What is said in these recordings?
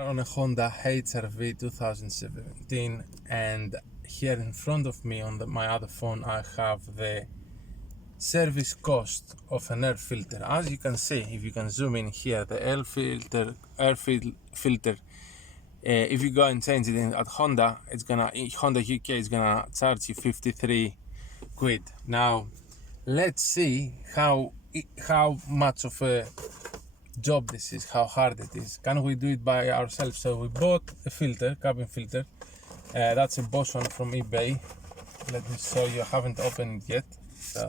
On a Honda Hrv 2017, and here in front of me on my other phone I have the service cost of an air filter. As you can see, if you can zoom in here, the air filter, if you go and change it at Honda, Honda UK is gonna charge you 53 quid. Now let's see how much of a job this is, how hard it is. Can we do it by ourselves? So we bought a filter, cabin filter. That's a Bosch one from eBay. Let me show you. I haven't opened it yet. So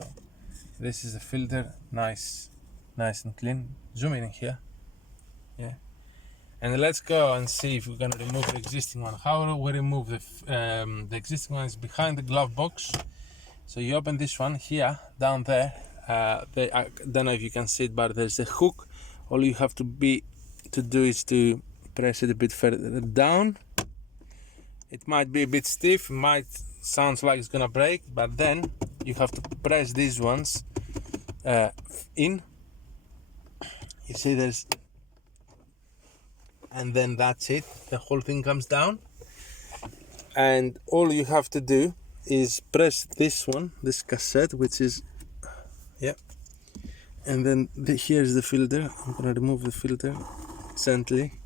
this is a filter, nice and clean. Zoom in here. Yeah. And let's go and see if we're gonna remove the existing one. How do we remove the existing one? Is behind the glove box. So you open this one here, down there. I don't know if you can see it, but there's a hook. All you have to do is to press it a bit further down. It might be a bit stiff, it might sound like it's gonna break, but then you have to press these ones in. You see and then that's it. The whole thing comes down, and all you have to do is press this one, this cassette, which is and then here's the filter. I'm gonna remove the filter gently.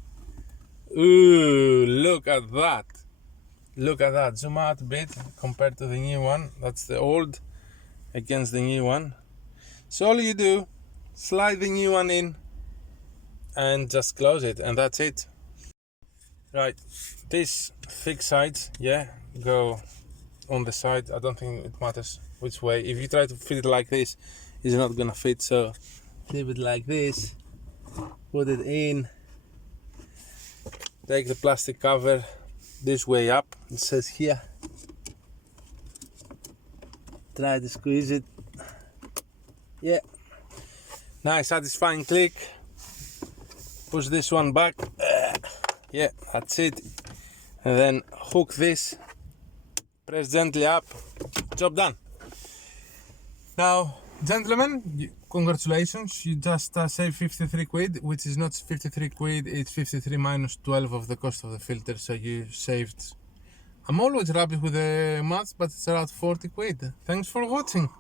Ooh, look at that. Zoom out a bit compared to the new one. That's the old against the new one. So all you do, slide the new one in and just close it, and that's it. Right, these thick sides, go on the side. I don't think it matters which way. If you try to fit it like this, it's not gonna fit, so flip it like this, put it in, take the plastic cover this way up, it says here, try to squeeze it, nice satisfying click, push this one back, that's it, and then hook this, press gently up, job done. Now gentlemen, congratulations, you just saved 53 quid, which is not 53 quid, it's 53 minus 12 of the cost of the filter, so you saved, I'm always happy with the maths, but it's around 40 quid. Thanks for watching.